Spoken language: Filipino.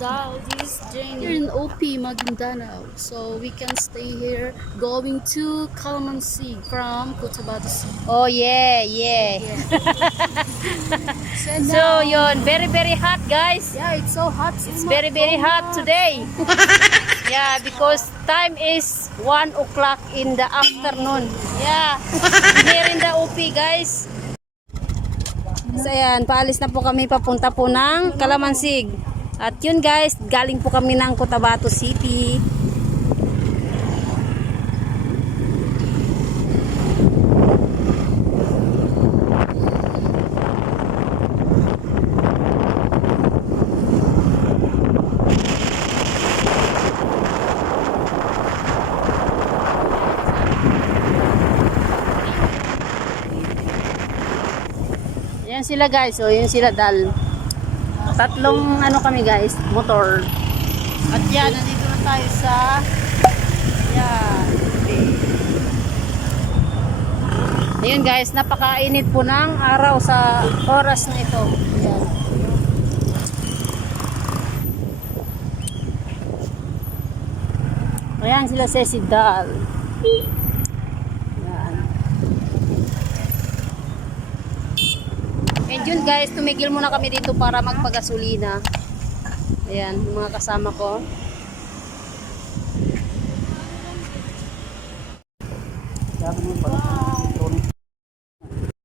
Dal this journey. Here in OP Maguindanao, so we can stay here going to Calamansi from Cotabato City. Oh yeah, yeah. So yun, very hot guys. Yeah, it's so hot. It's very hot today. Yeah, because time is 1 o'clock in the afternoon. Yeah, here in the OP guys. So ayan, paalis na po kami papunta po ng Calamansig. At yun guys, galing po kami ng Cotabato City. Yan sila guys, so yun sila dal. Tatlong ano kami guys, motor. At yan, nandito na tayo sa yan. Ayun guys, napakainit po ng araw sa oras na ito. Yan. Ayan sila Ceci Dal. And yun guys, tumigil muna kami dito para magpagasolina. Ayan, yung mga kasama ko. Wow.